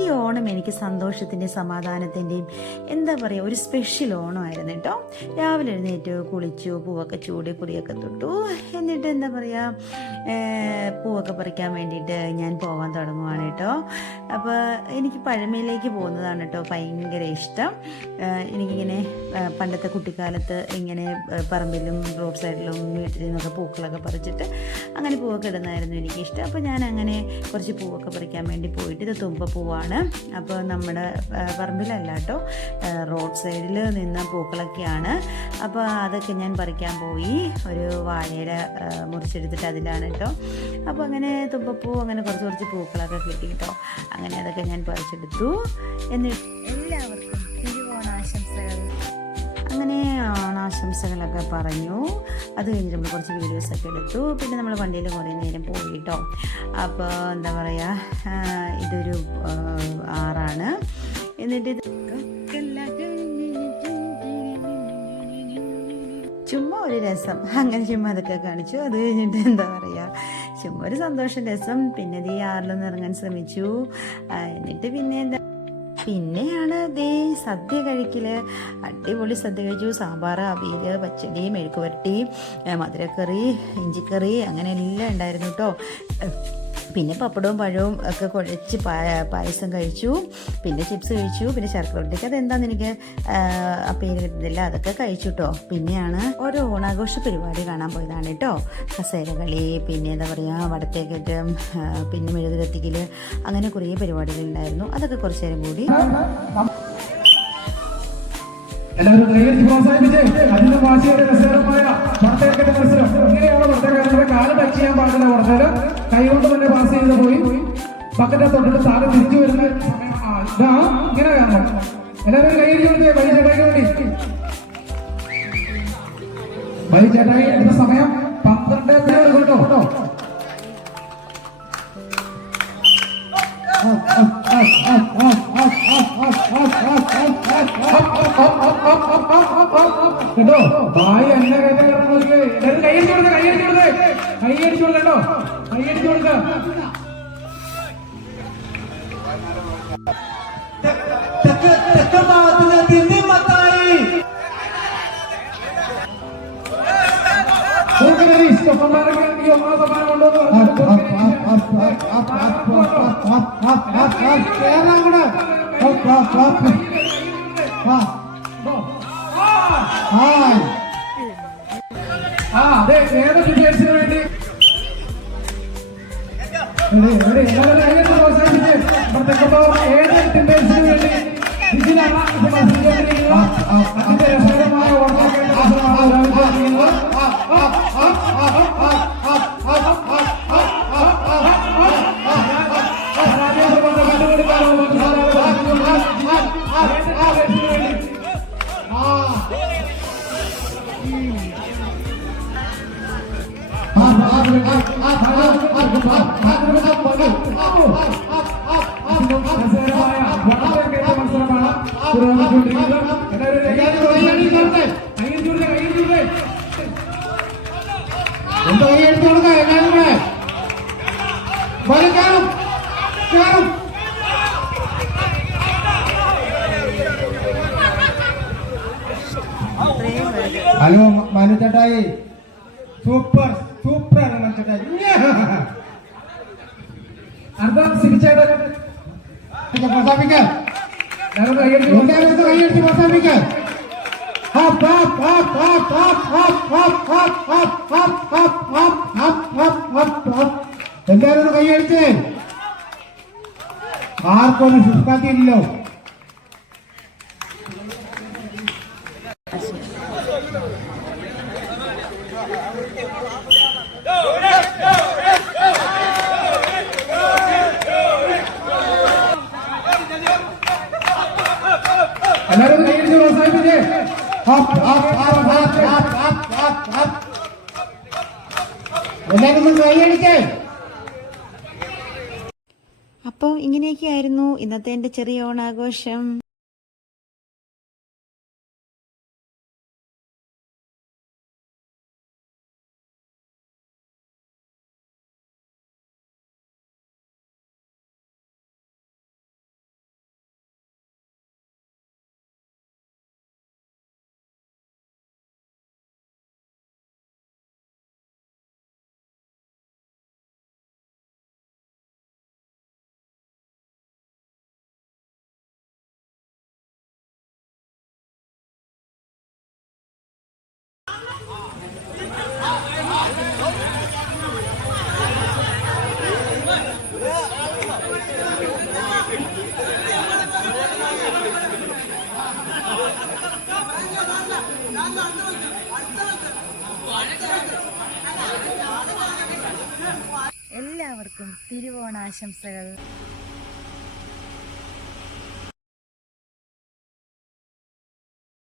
ഈ ഓണം എനിക്ക് സന്തോഷത്തിന്റെയും സമാധാനത്തിന്റെയും എന്താ പറയുക ഒരു സ്പെഷ്യൽ ഓണമായിരുന്നു കേട്ടോ. രാവിലെ എഴുന്നേറ്റ് കുളിച്ചു പൂവൊക്കെ ചൂടി കുടിയൊക്കെ തൊട്ടു. എന്നിട്ട് എന്താ പറയുക പൂവൊക്കെ പറിക്കാൻ വേണ്ടിയിട്ട് ഞാൻ പോകാൻ തുടങ്ങുവാണ് കേട്ടോ. അപ്പോൾ എനിക്ക് പഴമയിലേക്ക് പോകുന്നതാണ് കേട്ടോ ഭയങ്കര ഇഷ്ടം. എനിക്കിങ്ങനെ പണ്ടത്തെ കുട്ടിക്കാലത്ത് ഇങ്ങനെ പറമ്പിലും റോഡ് സൈഡിലും വീട്ടിൽ നിന്നൊക്കെ പൂക്കളൊക്കെ പറിച്ചിട്ട് അങ്ങനെ പൂവൊക്കെ ഇടുന്നതായിരുന്നു എനിക്കിഷ്ടം. അപ്പോൾ ഞാൻ അങ്ങനെ കുറച്ച് പൂവൊക്കെ പറിക്കാൻ വേണ്ടി പോയിട്ട് ഇത് തുമ്പ പൂവാണ് അപ്പോൾ നമ്മുടെ പറമ്പിലല്ല കേട്ടോ റോഡ് സൈഡിൽ നിന്ന പൂക്കളൊക്കെയാണ്. അപ്പോൾ അതൊക്കെ ഞാൻ പറിക്കാൻ പോയി. ഒരു വാഴയുടെ മുറിച്ചെടുത്തിട്ട് അതിലാണ് കേട്ടോ അപ്പോൾ അങ്ങനെ തുമ്പപ്പൂ അങ്ങനെ കുറച്ച് കുറച്ച് പൂക്കളൊക്കെ കിട്ടി കേട്ടോ അങ്ങനെ അതൊക്കെ ഞാൻ പറിച്ചെടുത്തു. എന്നിട്ട് എല്ലാവർക്കും തിരുവോണാശംസകൾ. അങ്ങനെ ഓണാശംസകളൊക്കെ പറഞ്ഞു. അത് കഴിഞ്ഞിട്ട് നമ്മൾ കുറച്ച് വീഡിയോസൊക്കെ എടുത്തു. പിന്നെ നമ്മൾ വണ്ടിയിൽ കുറേ നേരം പോയി കേട്ടോ അപ്പോൾ എന്താ പറയുക ഇതൊരു ആറാണ്. എന്നിട്ട് ഇത് ചുമ്മാ ഒരു രസം. അങ്ങനെ ചുമ്മാ അതൊക്കെ കാണിച്ചു. അത് കഴിഞ്ഞിട്ട് എന്താ പറയുക ചുമ്മാ ഒരു സന്തോഷം രസം. പിന്നെ ഈ ആറിലൊന്ന് ഇറങ്ങാൻ ശ്രമിച്ചു. എന്നിട്ട് പിന്നെ എന്താ പിന്നെയാണ് ദേ സദ്യ കഴിക്കൽ അടിപൊളി സദ്യ കഴിച്ചു. സാമ്പാർ അവിയൽ പച്ചടി മെഴുക്കുവരട്ടി മധുരക്കറി ഇഞ്ചിക്കറി അങ്ങനെ എല്ലാം ഉണ്ടായിരുന്നു കേട്ടോ പിന്നെ പപ്പടവും പഴവും ഒക്കെ കുഴച്ച് പായസം കഴിച്ചു. പിന്നെ ചിപ്സ് കഴിച്ചു. പിന്നെ ശർക്കര ഉരുട്ടിക്ക് അതെന്താന്ന് എനിക്ക് ആ, പേര് കിട്ടുന്നില്ല. അതൊക്കെ കഴിച്ചു കേട്ടോ പിന്നെയാണ് ഓരോ ഓണാഘോഷ പരിപാടി കാണാൻ പോയതാണ് കേട്ടോ കസേര കളി പിന്നെ എന്താ പറയുക വടത്തേക്കറ്റം പിന്നെ മെഴുകു കത്തിക്കൽ അങ്ങനെ കുറേ പരിപാടികളുണ്ടായിരുന്നു അതൊക്കെ കുറച്ചു നേരം കൂടി. എല്ലാവരും കൈയടിച്ച് പ്രോത്സാഹിപ്പിച്ച് അതിന്റെ വാശിയുടെ രസകരമായ വർത്തേക്കത്തെ മത്സരം. ഇങ്ങനെയാണ് വടത്തേക്കാരുടെ കാൽ ടച്ച് ചെയ്യാൻ പാടില്ല കുറച്ചേരം കൈകൊണ്ട് തന്നെ പാസ് ചെയ്ത് പോയി. ബക്കറ്റെ തൊട്ടിട്ട് താഴെ തിരിച്ചു വരുന്ന ഇതാ ഇങ്ങനെ കാരണം എല്ലാവരും കൈയടിച്ച് കൊടുത്തേ ബൈ ചേട്ടായിക്ക് വേണ്ടി. ബൈ ചേട്ടായി എടുത്ത സമയം പന്ത്രണ്ട് മിനിറ്റ് കേട്ടോ ഭായി എന്നെ കയറ്റ കയറാൻ നോക്കിയേ എല്ലാവരും കൈയടിച്ചു കൊടുക്ക കൈയടിച്ചു കൊടുക്ക കൈയടിച്ചു കൊടുക്കട്ടോ കൈയടിച്ചു കൊടുക്ക കേരളം കൂടെ ആ ആ ആ അതെ ഏത് ഡിബേറ്റ്സിന് വേണ്ടി. ഏത് ഡിബേറ്റ്സിന് വേണ്ടി ഇതിനാണ് രസകരമായ ഓർമ്മകൾ എന്താ എടുത്തു കൊടുക്കാം എല്ലാവരും കൂടെ വലക്കാനും കാണും ഹലോ മനുചട്ടായി സൂപ്പർ സൂപ്പറാണ് മനുചട്ടായി ಅರ್ಧಂ ಸಿಗಿಚಾಡ ಬಸಾಮಿಕ ಎಲ್ಲರೂ ಕೈ ಹಿಡ್ತಿ ಬಸಾಮಿಕ up up up up up up up up up up up up up up up up ಎಲ್ಲರೂ ಕೈ ಹಿಡ್ತಿ ಆರ್ಕೊಂಡು ಸುಸ್ತಾತಿ ಇಲ್ಲ Thank you. എല്ലാവരും കൈയടിച്ചേ അപ്പോൾ ഇങ്ങനെയൊക്കെയായിരുന്നു ഇന്നത്തെ എന്റെ ചെറിയ ഓണാഘോഷം. എല്ലാവർക്കും തിരുവോണാശംസകൾ.